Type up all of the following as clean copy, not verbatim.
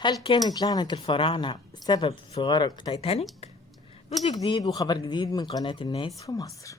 هل كانت لعنة الفراعنة سبب في غرق تايتانيك؟ فيديو جديد وخبر جديد من قناة الناس في مصر.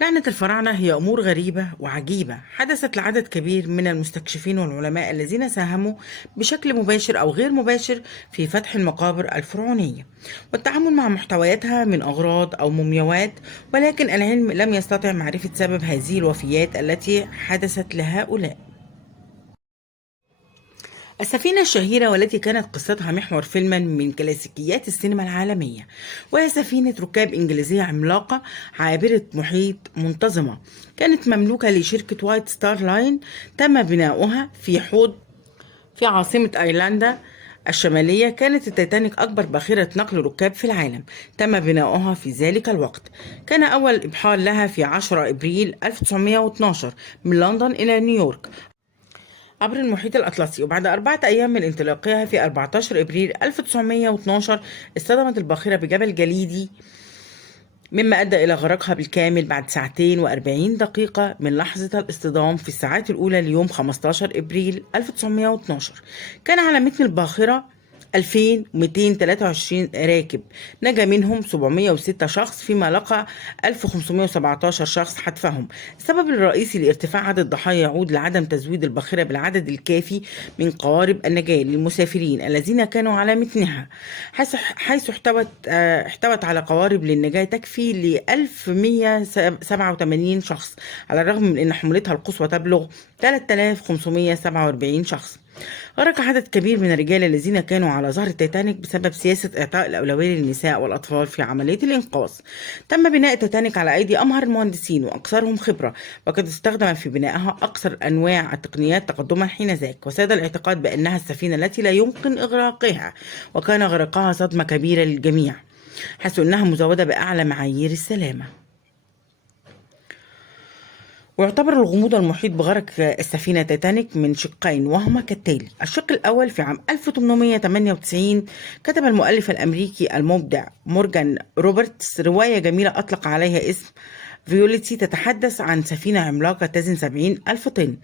لعنة الفراعنة هي أمور غريبة وعجيبة حدثت لعدد كبير من المستكشفين والعلماء الذين ساهموا بشكل مباشر أو غير مباشر في فتح المقابر الفرعونية والتعامل مع محتوياتها من أغراض أو مومياوات، ولكن العلم لم يستطع معرفة سبب هذه الوفيات التي حدثت لهؤلاء. السفينة الشهيرة والتي كانت قصتها محور فيلما من كلاسيكيات السينما العالمية، وهي سفينة ركاب إنجليزية عملاقة عابرة محيط منتظمة، كانت مملوكة لشركة وايت ستار لاين. تم بناؤها في عاصمة أيرلندا الشمالية. كانت التيتانيك أكبر باخرة نقل ركاب في العالم، تم بناؤها في ذلك الوقت. كان أول إبحار لها في 10 إبريل 1912 من لندن إلى نيويورك عبر المحيط الأطلسي، وبعد 4 أيام من انطلاقها في 14 إبريل 1912 اصطدمت الباخرة بجبل جليدي، مما أدى إلى غرقها بالكامل بعد 2 و40 دقيقة من لحظة الاصطدام في الساعات الأولى ليوم 15 إبريل 1912. كان على متن الباخرة 2223 راكب، نجا منهم 706 شخص، فيما لقى 1517 شخص حتفهم. السبب الرئيسي لارتفاع عدد الضحايا يعود لعدم تزويد الباخرة بالعدد الكافي من قوارب النجاة للمسافرين الذين كانوا على متنها، حيث احتوت على قوارب للنجاة تكفي ل 1187 شخص، على الرغم من أن حمولتها القصوى تبلغ 3547 شخص. غرق عدد كبير من الرجال الذين كانوا على ظهر التيتانيك بسبب سياسة إعطاء الأولوية للنساء والأطفال في عملية الإنقاذ. تم بناء التيتانيك على أيدي أمهر المهندسين وأكثرهم خبرة، وقد استخدم في بنائها أكثر أنواع التقنيات تقدما حينذاك، وساد الاعتقاد بأنها السفينة التي لا يمكن إغراقها، وكان غرقها صدمة كبيرة للجميع، حيث أنها مزودة بأعلى معايير السلامة. ويعتبر الغموض المحيط بغرق السفينة تيتانيك من شقين، وهما كالتالي: الشق الأول، في عام 1898 كتب المؤلف الأمريكي المبدع مورجان روبرتس رواية جميلة أطلق عليها اسم فيوليتي، تتحدث عن سفينة عملاقة تزن 70,000 طن،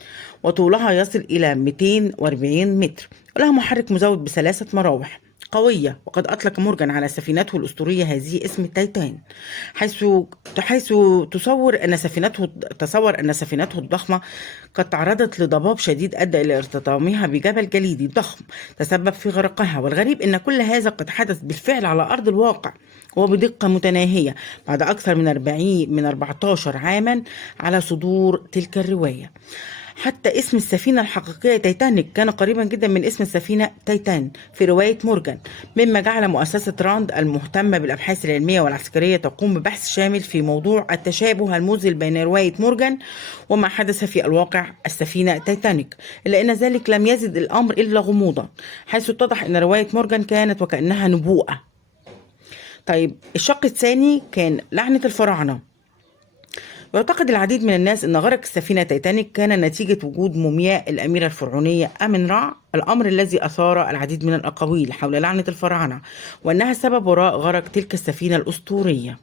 وطولها يصل إلى 240 متر، ولها محرك مزود ب3 مراوح قوية. وقد أطلق مورجان على سفينته الأسطورية هذه اسم التيتان، حيث تصور أن سفينته الضخمة قد تعرضت لضباب شديد أدى إلى ارتطامها بجبل جليدي ضخم تسبب في غرقها. والغريب أن كل هذا قد حدث بالفعل على أرض الواقع وبدقة متناهية بعد أكثر من 14 عاما على صدور تلك الرواية. حتى اسم السفينة الحقيقية تايتانيك كان قريبا جدا من اسم السفينة تايتان في رواية مورجان، مما جعل مؤسسة راند المهتمة بالأبحاث العلمية والعسكرية تقوم ببحث شامل في موضوع التشابه المذهل بين رواية مورجان وما حدث في الواقع السفينة تايتانيك، إلا أن ذلك لم يزد الأمر إلا غموضا، حيث اتضح أن رواية مورجان كانت وكأنها نبوءة. طيب، الشق الثاني كان لعنة الفراعنة. يعتقد العديد من الناس أن غرق السفينة تايتانيك كان نتيجة وجود مومياء الأميرة الفرعونية آمن رع، الأمر الذي أثار العديد من الأقاويل حول لعنة الفراعنة، وأنها السبب وراء غرق تلك السفينة الأسطورية.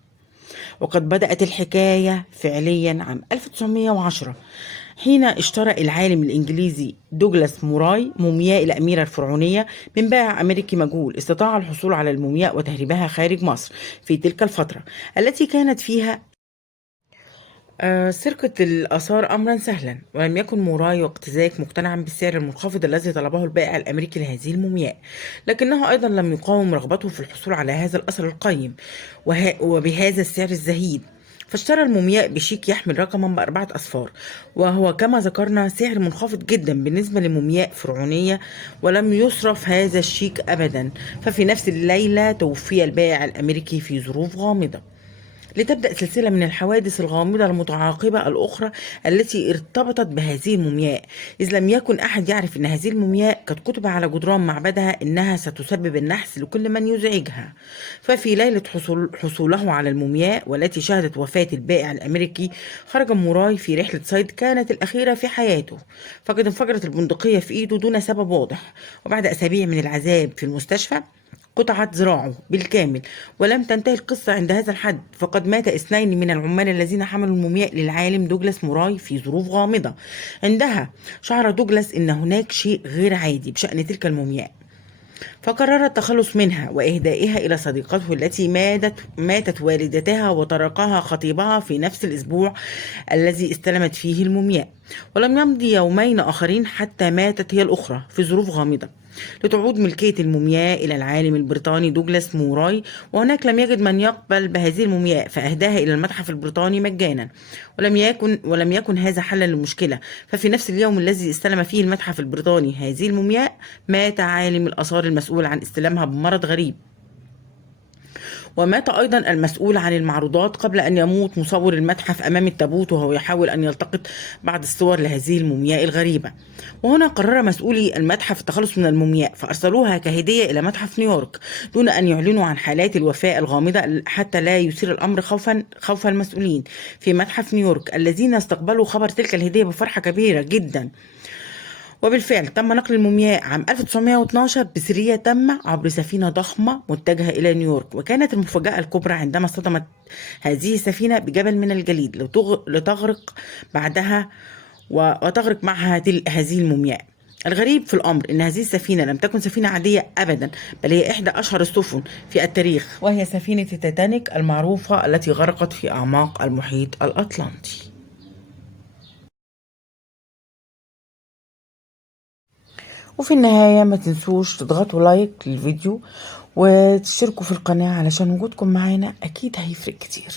وقد بدأت الحكاية فعليا عام 1910، حين اشترى العالم الإنجليزي دوغلاس موراي مومياء الأميرة الفرعونية من بائع أمريكي مجهول استطاع الحصول على المومياء وتهريبها خارج مصر في تلك الفترة التي كانت فيها سرقة الآثار أمرا سهلا، ولم يكن موراي وقت ذاك مقتنعا بالسعر المنخفض الذي طلبه البائع الأمريكي لهذه المومياء، لكنه أيضا لم يقاوم رغبته في الحصول على هذا الأثر القيم وبهذا السعر الزهيد، فاشترى المومياء بشيك يحمل رقما ب4 أصفار، وهو كما ذكرنا سعر منخفض جدا بالنسبة لمومياء فرعونية، ولم يصرف هذا الشيك أبدا. ففي نفس الليلة توفي البائع الأمريكي في ظروف غامضة. لتبدأ سلسلة من الحوادث الغامضة المتعاقبة الأخرى التي ارتبطت بهذه المومياء، إذ لم يكن أحد يعرف أن هذه المومياء قد كتب على جدران معبدها أنها ستسبب النحس لكل من يزعجها. ففي ليلة حصوله على المومياء والتي شهدت وفاة البائع الأمريكي، خرج موراي في رحلة صيد كانت الأخيرة في حياته، فقد انفجرت البندقية في إيده دون سبب واضح، وبعد أسابيع من العذاب في المستشفى قطعت ذراعه بالكامل. ولم تنتهي القصة عند هذا الحد، فقد مات 2 من العمال الذين حملوا المومياء للعالم دوغلاس موراي في ظروف غامضة. عندها شعر دوغلاس أن هناك شيء غير عادي بشأن تلك المومياء، فقرر التخلص منها وإهدائها إلى صديقته التي ماتت والدتها وتركها خطيبها في نفس الأسبوع الذي استلمت فيه المومياء. ولم يمضي يومين آخرين حتى ماتت هي الأخرى في ظروف غامضة، لتعود ملكية المومياء إلى العالم البريطاني دوغلاس موراي، وهناك لم يجد من يقبل بهذه المومياء فأهداها إلى المتحف البريطاني مجانا. ولم يكن هذا حلا للمشكلة، ففي نفس اليوم الذي استلم فيه المتحف البريطاني هذه المومياء، مات عالم الآثار المسؤول عن استلامها بمرض غريب. ومات أيضا المسؤول عن المعروضات قبل أن يموت مصور المتحف أمام التابوت وهو يحاول أن يلتقط بعض الصور لهذه المومياء الغريبة. وهنا قرر مسؤولي المتحف التخلص من المومياء، فأرسلوها كهدية إلى متحف نيويورك دون أن يعلنوا عن حالات الوفاة الغامضة حتى لا يثير الأمر خوف المسؤولين في متحف نيويورك، الذين استقبلوا خبر تلك الهدية بفرحة كبيرة جدا. وبالفعل تم نقل المومياء عام 1912 بسرية تامة عبر سفينة ضخمة متجهة إلى نيويورك. وكانت المفاجأة الكبرى عندما اصطدمت هذه السفينة بجبل من الجليد لتغرق بعدها وتغرق معها هذه المومياء. الغريب في الأمر أن هذه السفينة لم تكن سفينة عادية أبدا، بل هي إحدى أشهر السفن في التاريخ، وهي سفينة تيتانيك المعروفة التي غرقت في أعماق المحيط الأطلنطي. وفي النهاية ما تنسوش تضغطوا لايك للفيديو وتشتركوا في القناة علشان وجودكم معانا أكيد هيفرق كتير.